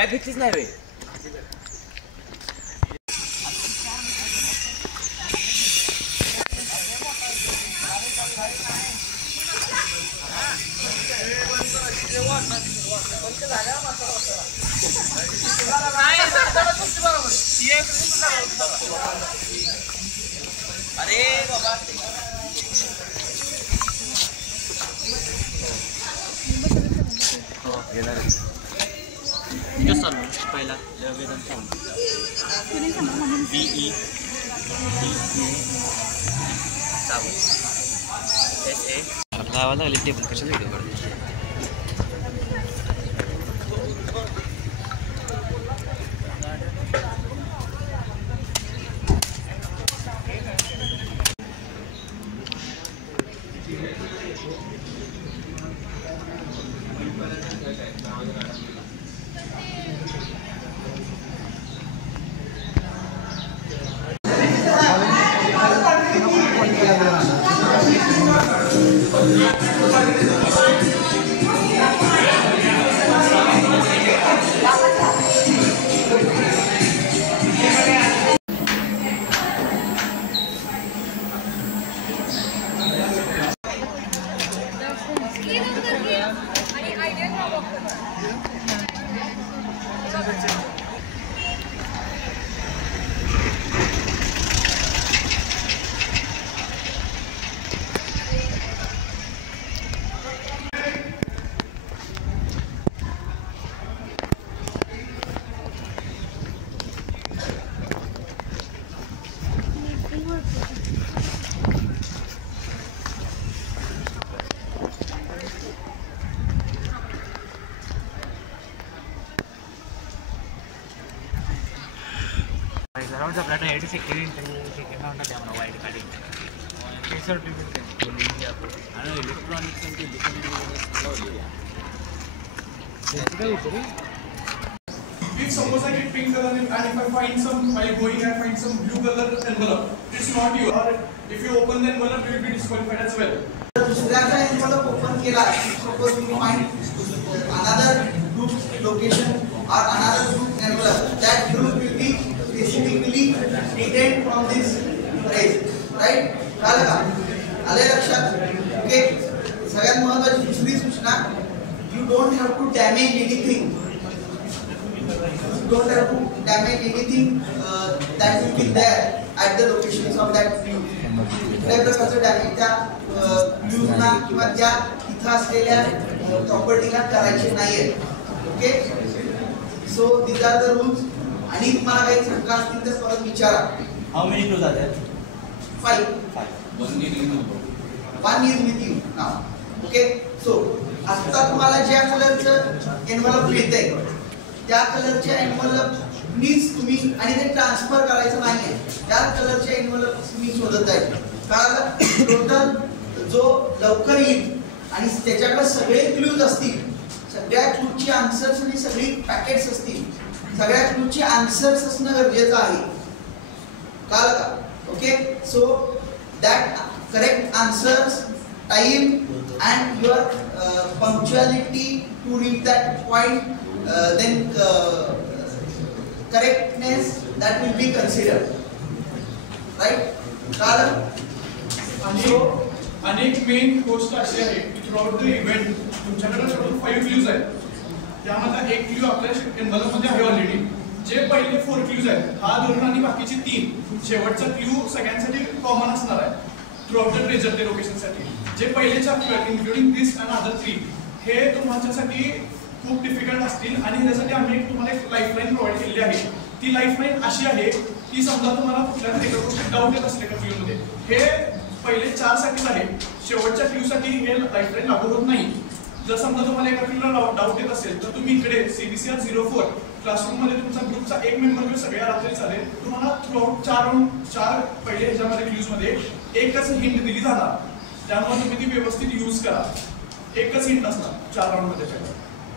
Bag घेतलीच नाही रे. अरे बाबा घेणार पहिला BE लावा लागले टेबल कशा व्हिडिओ काढतो. If suppose I get pink color and if I find some, while going I find some blue color envelope, it's not you. Or if you open the envelope, you will be disqualified as well. दुसऱ्याचा envelope open केला, suppose you find another group location or another group envelope, that group will be specifically retained from this phrase, right? कळलं का? आले लक्षात? Okay. सगळ्यात महत्त्वाची दुसरी सूचना, you don't have to damage anything. You don't have to damage anything that will be there at the locations of that view. कुठल्याही प्रकारचं डॅमेज त्या व्ह्यूजना किंवा त्या इथं असलेल्या प्रॉपर्टीला करायचे नाहीये. Okay. So these are the rules. आणि तुम्हाला काही शंका असतील तर परत विचारा. How many clues are there? 5. One is with you now. Okay. So आता तुम्हाला ज्या कलरचं एन्व्हलप मिळतंय त्या कलरच्या एन्व्हलपनीच तुम्ही आणि ते ट्रान्सफर करायचं नाहीये. त्या कलरच्या एन्व्हलप तुम्ही शोधत जायचं. कारण टोटल जो लवकर येईल आणि त्याच्याकडे सगळे क्लूज असतील, सगळ्या क्लूजची आन्सर्स आणि सगळी पॅकेट्स असतील, सगळ्या क्लूजची आन्सर्स असणं गरजेचं आहे. कळलं का? Okay. So that correct answers, time and your punctuality to reach that point, then correctness that will be considered, right? आणि एक मेन गोष्ट अशी आहे की थ्रूआउट द इव्हेंट तुमच्याकडे टोटल 5 क्लूज आहेत. त्यामध्ये एक क्लू आपल्या एन्व्हलप मध्ये आहे ऑलरेडी. जे पहिले 4 क्लूज आहेत, हा धरून आणि बाकीचे 3, शेवटचा क्लू सगळ्यांसाठी कॉमन असणार आहे थ्रूआउट द ट्रेजर ते लोकेशनसाठी. जे पहिले chapter including this and other 3 हे तुमच्यासाठी खूप डिफिकल्ट असतील आणि त्यासाठी आम्ही तुम्हाला एक लाईफलाईन प्रोव्हाइड केलेली आहे. ती लाईफलाईन अशी आहे की समजा तुम्हाला कुठल्या तरी एका गोष्टीत डाऊट येत असले का क्लूमध्ये, हे पहिले 4 साठी आहे, शेवटच्या क्लूसाठी हे लाईफलाईन लागू होत नाही. जर समजा तुम्हाला एका क्लूला डाऊट येत असेल तर तुम्ही इकडे CBCR 04 क्लासरूम मध्ये तुमचा ग्रुपचा एक मेंबर किंवा सगळ्या रात्री चालेल. तुम्हाला थ्रूआउट 4 पहिले ह्याच्यामध्ये क्लूजमध्ये एकच हिंट दिली जाणार. त्यामुळे तुम्ही ती व्यवस्थित यूज करा. एकच हिंट असणार 4 राऊंड मध्ये,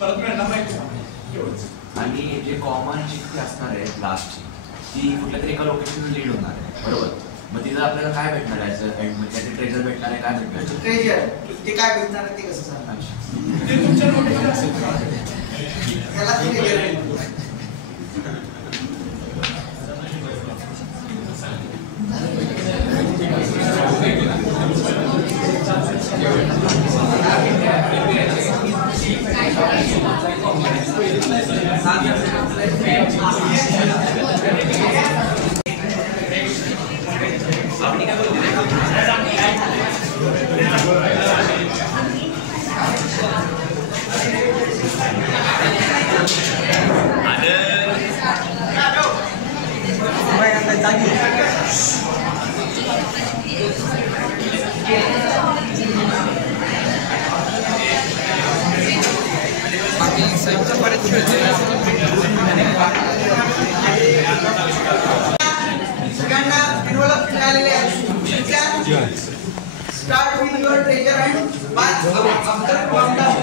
परत मिळणार नाही तुम्हाला एवढंच. आणि जे कॉमन जी असणार आहे लास्टची, ती कुठल्या तरी एका लोकेशन लीड होणार आहे, बरोबर? मग तिथं आपल्याला काय भेटणार आहे? त्याचे ट्रेजर भेटणार आहे, काय भेटणार? ट्रेजर ते काय भेटणार आहे ते कसं सांगणार? ते तुमच्या लोकेशन असेल. त्याला फेलियर. सगळ्यांना envelope मिळालेले आहेत. Start with your treasure and after countdown.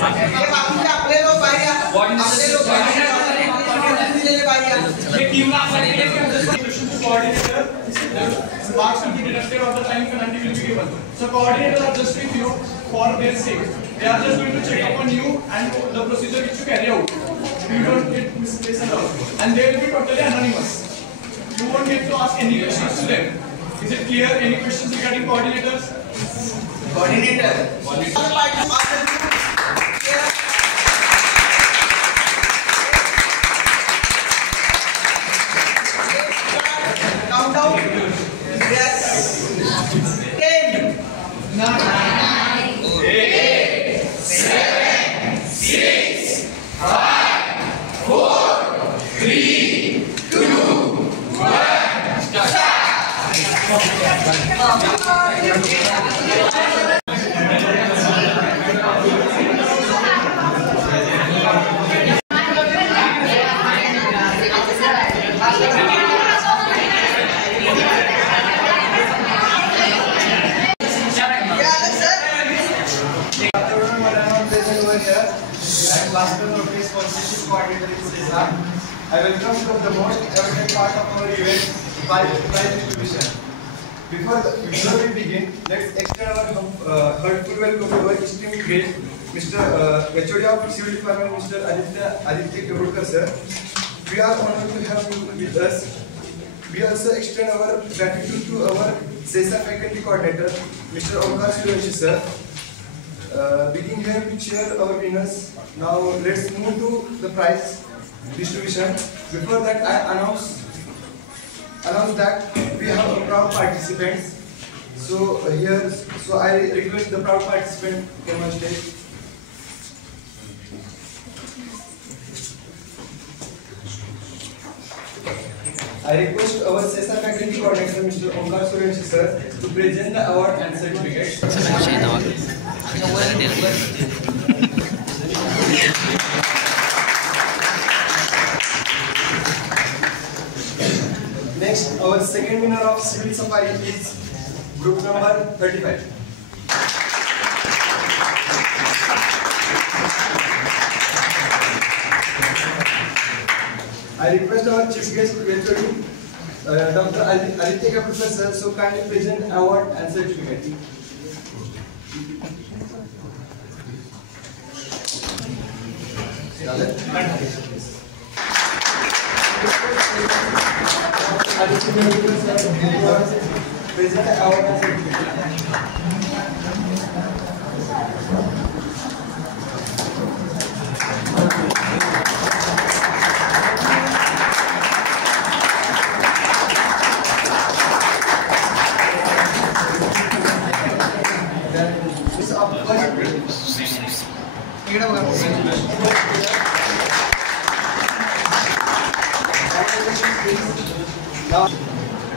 हे बाकीचे आपले लोक आहे, आपले लोक दिलेले पाहिजे. Coordinator, marks will be deducted or the time penalty will be given. So coordinator are just with you for their sake. They are just going to check upon you and the procedure which you carry out. You don't get misplaced at all. And they will be totally anonymous. You won't get to ask any questions to them. Is it clear? Any questions regarding coordinators? Coordinator. Countdown. Yes. 10, 9, 8, 7, 6, 5, 4, 3, 2, 1. Start. I welcome you to the most evident part of our event, prize distribution. Before we begin, let's extend our heartfelt welcome to our esteemed guest, Mr. HOD of Civil Department, Mr. Aditya Kaburkar sir. We are honored to have you with us. We also extend our gratitude to our CESA faculty coordinator, Mr. Omkar Suryavanshi sir. Beginning here to cheer our winners. Now let's move to the prize distribution. Before that, I announce that we have a proud participants. So I request the proud participant to come on stage. I request our CESA faculty coordinator, Mr. Omkar Suryavanshi sir, to present the award and certificates. Next, our second winner of Civil Safari is group number 35. I request our chief guest, Dr. Aditya Kaburkar sir, so kindly present award and certificate. Present award and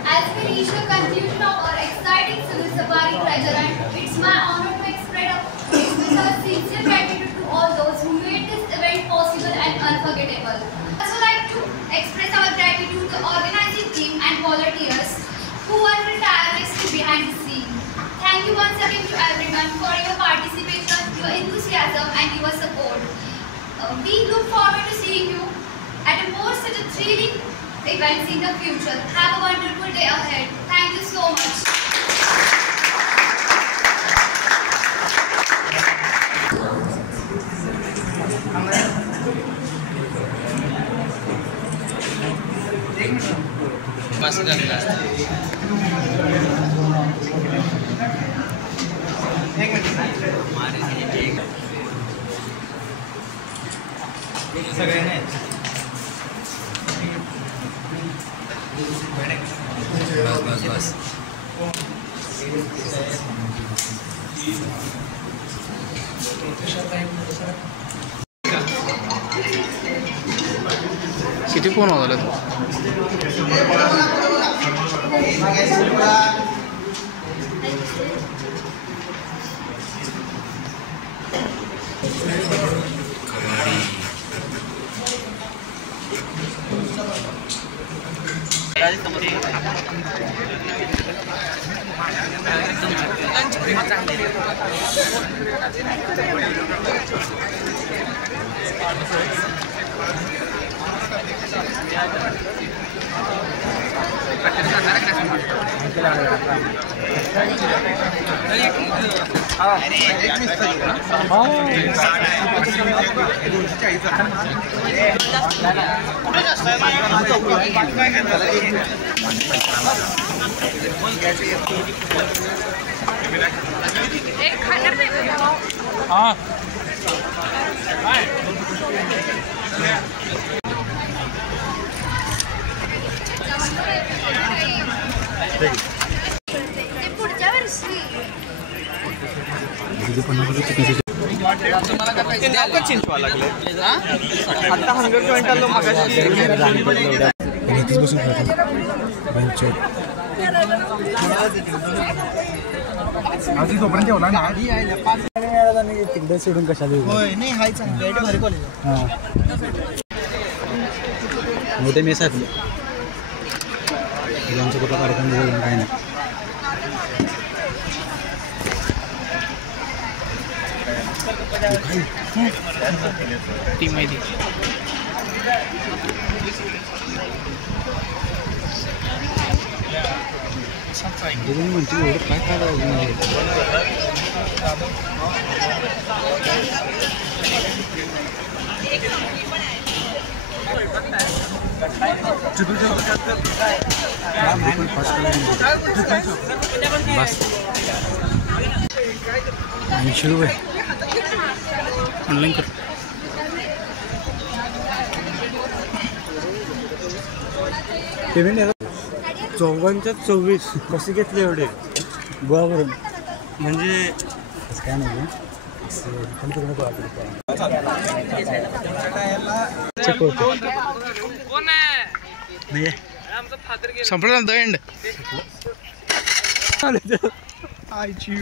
As we reach the conclusion of our exciting Civil Safari treasure hunt, it's my honor to express our sincere gratitude to all those who made this event possible and unforgettable. I also like to express our gratitude to the organizing team and volunteers who worked tirelessly behind the scene. Thank you once again to everyone for your participation, your enthusiasm and your support. We look forward to seeing you at more such a thrilling events in the future. Have a wonderful day ahead. Thank you so much. किती phone होता हाँ पुढच्या वर्षी चिंचवा लागले आता hunger joint आलो आधी तोपर्यंत ठेवला ना तिकडे सोडून कशाला होय नाही हाय चांगलं भारी कॉलेज मोठे मेस आहेत आमचं कुठं कार्यक्रम काय नाही टीम माहिती म्हणते एवढं काय बस 80 रुपये ऑनलाईन कर पेमेंट आहे 24/24 कसे घेतले एवढे गोवावरून म्हणजे काय नाही संपलं ना द एंड आयची